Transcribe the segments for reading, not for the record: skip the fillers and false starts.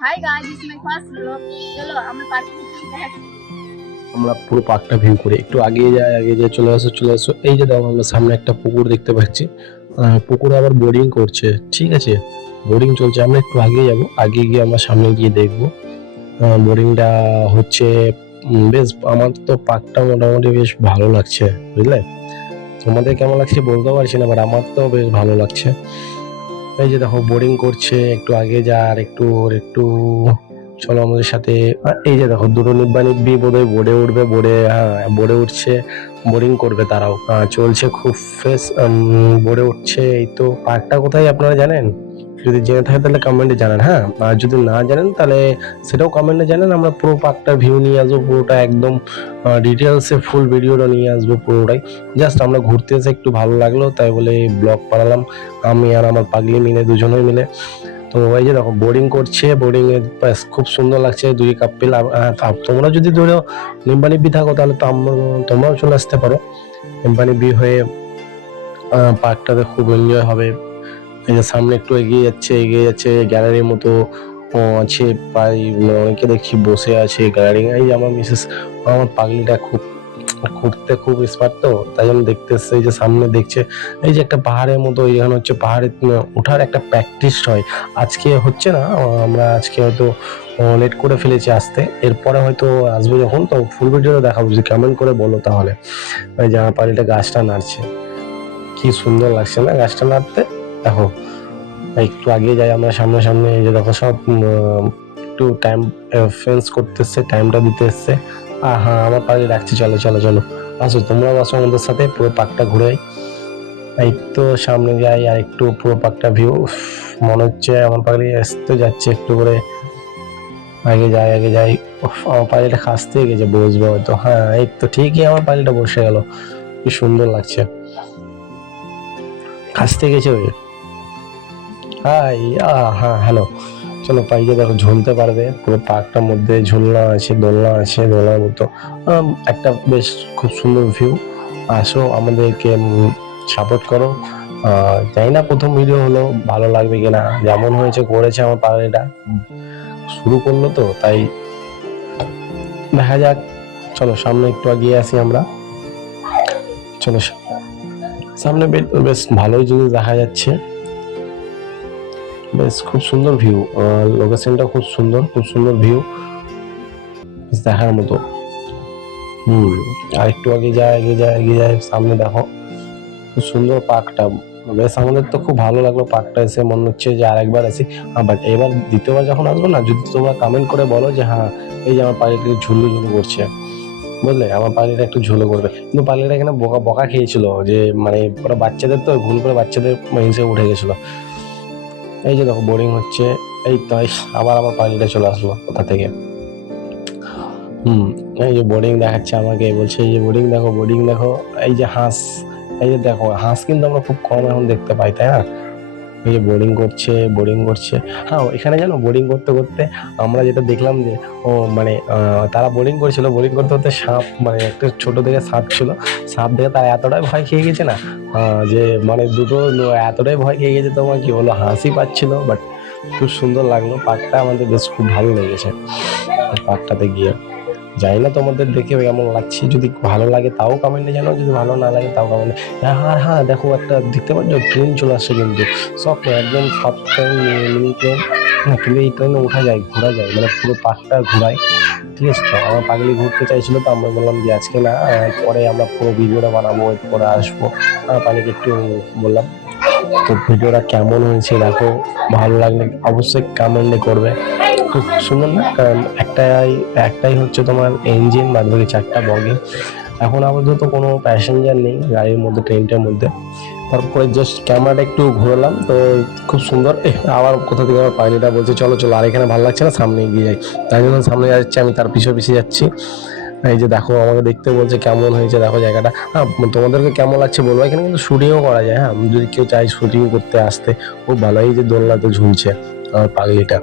Hi guys, this is my first vlog. চলো আমরা পার্কে দেখাচ্ছি। আমরা পুরো পার্কটা ভিউ করি, একটু আগে যায় চলে আসো। এই যে দেখো আমরা সামনে একটা পুকুর দেখতে পাচ্ছি। পুকুরে আবার বোরিং করছে, ঠিক আছে, বোরিং চলছে। আমরা একটু আগে যাব, আগে গিয়ে আমরা সামনে গিয়ে দেখবো বোরিংটা হচ্ছে। বেশ, আমার তো পার্কটা মোটামুটি বেশ ভালো লাগছে, বুঝলে। তোমাদের কেমন লাগছে বলতে পারছি না, বাট আমার তো বেশ ভালো লাগছে। এই যে দেখো বোরিং করছে, একটু আগে যা, আর একটু চলো আমাদের সাথে। এই যে দেখো দুটো নিব্বা নিব্বি বোধহয় বোর্ডে উঠবে, বোর্ডে উঠছে, বোরিং করবে তারাও। চলছে খুব ফ্রেশ, বোর্ডে উঠছে। এই তো পার্কটা কোথায় আপনারা জানেন? যদি জেনে থাকে তাহলে কমেন্টে জানান, হ্যাঁ। আর যদি না জানেন তাহলে সেটাও কমেন্টে জানান। আমরা পুরো পার্কটার ভিউ নিয়ে আসবো, পুরোটা একদম ডিটেলসে ফুল ভিডিওটা নিয়ে আসবো পুরোটাই। জাস্ট আমরা ঘুরতে এসে একটু ভালো লাগলো তাই বলে ব্লগ বানালাম, আমি আর আমার পাগলি মিলে, দুজনে মিলে। তো এই যে দেখো বোরিং করছে, বোরিং এর খুব সুন্দর লাগছে, দুই কাপল। তোমরা যদি ধরো নিম্বা নিব্বি থাকো তাহলে তো তোমরাও চলে আসতে পারো নিম্বা নিব্বি হয়ে। পার্কটাতে খুব এনজয় হবে। এই যে সামনে একটু এগিয়ে যাচ্ছে গ্যালারির মতো আছে প্রায়। অনেকে দেখছি বসে আছে গ্যালারি। এই যে আমার মিসেস, আমার পাগলিটা খুব ঘুরতে খুব স্মার্ট, তো তাই জন্য দেখতে এসছে। এই যে সামনে দেখছে, এই যে একটা পাহাড়ের মতো, এখানে হচ্ছে পাহাড়ে ওঠার একটা প্র্যাকটিস হয়। আজকে হচ্ছে না, আমরা আজকে হয়তো লেট করে ফেলেছি আসতে, এরপরে হয়তো আসবো যখন, তো ফুল ভিডিওটা দেখাবো। যদি কমেন্ট করে বলো তাহলে। ওই যে আমার পাগলিটা গাছটা নাড়ছে, কি সুন্দর লাগছে না গাছটা নাড়তে। দেখো একটু আগে যাই আমরা, সামনে সামনে এই যে দেখো সব একটু টাইম ফেন্স করতে এসছে, টাইমটা দিতে এসছে। হ্যাঁ, আমার পাগলি ডাকছে, চলো চলো চলো আসো, তোমরাও আসো আমাদের সাথে, পুরো পার্কটা ঘুরে। এই তো সামনে যাই আর একটু, পুরো পার্কটা ভিউ মনে হচ্ছে। আমার পাগলি আসতে যাচ্ছে একটু করে, আগে যাই। আমার পাগলিটা খাসতে গেছে, বসবো হয়তো। হ্যাঁ এই তো ঠিকই, আমার পাগলিটা বসে গেল, কি সুন্দর লাগছে। খাসতে গেছে ওই। হাই, হ্যাঁ হ্যালো। চলো পাইকে দেখো ঝুলতে পারবে, পুরো পার্কটার মধ্যে ঝুলনা আছে, দোলনা আছে, দোলনার মতো। একটা বেশ খুব সুন্দর ভিউ। আসো আমাদেরকে সাপোর্ট করো। জানি না প্রথম ভিডিও হলো ভালো লাগবে কিনা, যেমন হয়েছে করেছে আমার পাগলিটা, শুরু করলো তো তাই দেখা যাক। চলো সামনে একটু এগিয়ে আসি আমরা। চলো সামনে বেশ ভালোই জিনিস দেখা যাচ্ছে, বেশ খুব সুন্দর ভিউ। লোকেশনটা খুব সুন্দর ভিউ, দেখার মতো। আর একটু আগে যায় সামনে দেখো, খুব সুন্দর পার্কটা। বেশ আমাদের তো খুব ভালো লাগলো পার্কটা এসে, মনে হচ্ছে যে আরেকবার আসি। বাট এবার দ্বিতীয়বার যখন আসবো না, যদি তোমরা কমেন্ট করে বলো যে হ্যাঁ এই যে আমার পাগলিটা ঝুলু ঝুলু করছে, বুঝলে, আমার পাগলিটা একটু ঝুলো করবে। কিন্তু পাগলিটা এখানে বকা বকা খেয়েছিল, যে মানে ওরা বাচ্চাদের তো ভুল করে বাচ্চাদের হিসেবে উঠে গেছিল। এই যে দেখো বোরিং হচ্ছে। এই তো আবার আমার পাগলিটা চলে আসলো কোথা থেকে। হুম এই যে বোর্ডিং দেখাচ্ছে আমাকে, বলছে এই যে বোর্ডিং দেখো। এই যে হাঁস, এই যে দেখো হাঁস কিন্তু আমরা খুব কম এখন দেখতে পাই, তাই না? এই যে বোর্ডিং করছে। হ্যাঁ এখানে জানো বোর্ডিং করতে করতে আমরা যেটা দেখলাম যে, ও মানে তারা বোর্ডিং করতে করতে সাপ, মানে একটা ছোট থেকে সাপ ছিল, সাপ দেখে তারা এতটাই ভয় খেয়ে গেছে না, যে মানে দুটো এতটাই ভয় খেয়ে গেছে, তোমার কি বলো, হাসি পাচ্ছিল। বাট খুব সুন্দর লাগলো পার্কটা, আমাদের বেশ খুব ভালো লেগেছে পার্কটাতে গিয়ে। জানি না তোমাদের দেখে কেমন লাগছে, যদি ভালো লাগে তাও কমেন্টে জানাও, যদি ভালো না লাগে তাও কমেন্টে। হ্যাঁ দেখো একটা দেখতে পাচ্ছ ট্রেন চলে আসছে, কিন্তু সব একদম সব ট্রেন, মিনি ট্রেন না, কিন্তু এই ট্রেনে ওঠা যায়, ঘোরা যায়, মানে পুরো পার্কটা ঘোরায়, ঠিক আছে। তো আমার পাগলি ঘুরতে চাইছিল, তো আমরা বললাম যে আজকে না, পরে আমরা পুরো ভিডিওটা বানাবো, পরে আসবো। পাগলিকে একটু বললাম। তো ভিডিওটা কেমন হয়েছে দেখো, ভালো লাগলে অবশ্যই কমেন্টে করবে। খুব সুন্দর না, কারণ একটাই হচ্ছে তোমার ইঞ্জিন, বাদ বাকি চারটা বগি। এখন আপাতত কোনো প্যাসেঞ্জার নেই গাড়ির মধ্যে, ট্রেনটার মধ্যে। তারপরে জাস্ট ক্যামেরাটা একটু ঘুরলাম, তো খুব সুন্দর। আবার কোথা থেকে আমার পাখিটা বলছে চলো চলো, আর এখানে ভালো লাগছে না, সামনে এগিয়ে যাই। তাই জন্য সামনে যাচ্ছি, আমি তার পিছিয়ে যাচ্ছি। এই যে দেখো আমাকে দেখতে বলছে কেমন হয়েছে দেখো জায়গাটা। হ্যাঁ তোমাদেরকে কেমন লাগছে বলবো, এখানে কিন্তু শুটিংও করা যায়। হ্যাঁ যদি কেউ চাই শুটিং করতে আসতে, খুব ভালো। এই যে দোলনাতে ঝুলছে আমার পাগলিটা।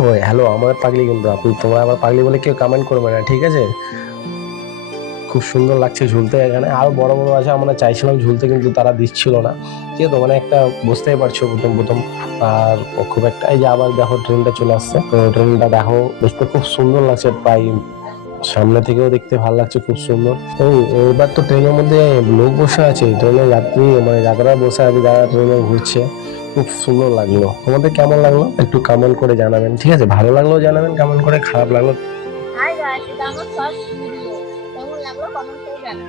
ও হ্যালো, আমার পাগলি কিন্তু, তোমরা আমার পাগলি বলে কেউ কমেন্ট করবে না, ঠিক আছে। খুব সুন্দর লাগছে ঝুলতে, এখানে আরো বড় বড় আছে, আমরা চাইছিলাম ঝুলতে কিন্তু তারা দিচ্ছিল না। যাত্রী তো মানে একটা বুঝতেই পারছো প্রথম প্রথম। আর খুব একটা এই যে আবার দেখো ট্রেনটা চলে আসছে, তো ট্রেনটা দেখো দেখতে খুব সুন্দর লাগছে, প্রায় সামনে থেকেও দেখতে ভালো লাগছে, খুব সুন্দর। এই এবার তো ট্রেনের মধ্যে লোক বসে আছে, ট্রেনের যাত্রী মানে যাত্রা বসে আছে, যারা ট্রেনে ঘুরছে। খুব সুন্দর লাগলো। তোমাদের কেমন লাগলো একটু কমেন্ট করে জানাবেন, ঠিক আছে? ভালো লাগলো জানাবেন কমেন্ট করে, খারাপ লাগলো হাই গাইস, এটা আমার ফার্স্ট ভিডিও। কেমন লাগলো কমেন্ট করে জানান।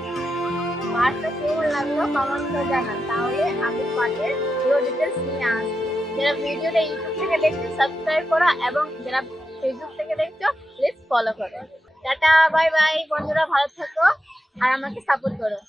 পার্টটা কেমন লাগলো কমেন্ট করে জানান, তাহলে আমি পার্টের পুরো ডিটেলস নিয়ে আসবো। যারা ভিডিওটা ইউটিউব থেকে দেখছো সাবস্ক্রাইব করো, এবং যারা ফেসবুক থেকে দেখছো প্লিজ ফলো করো। টাটা বাই বাই বন্ধুরা, ভালো থাকো আর আমাকে সাপোর্ট করো।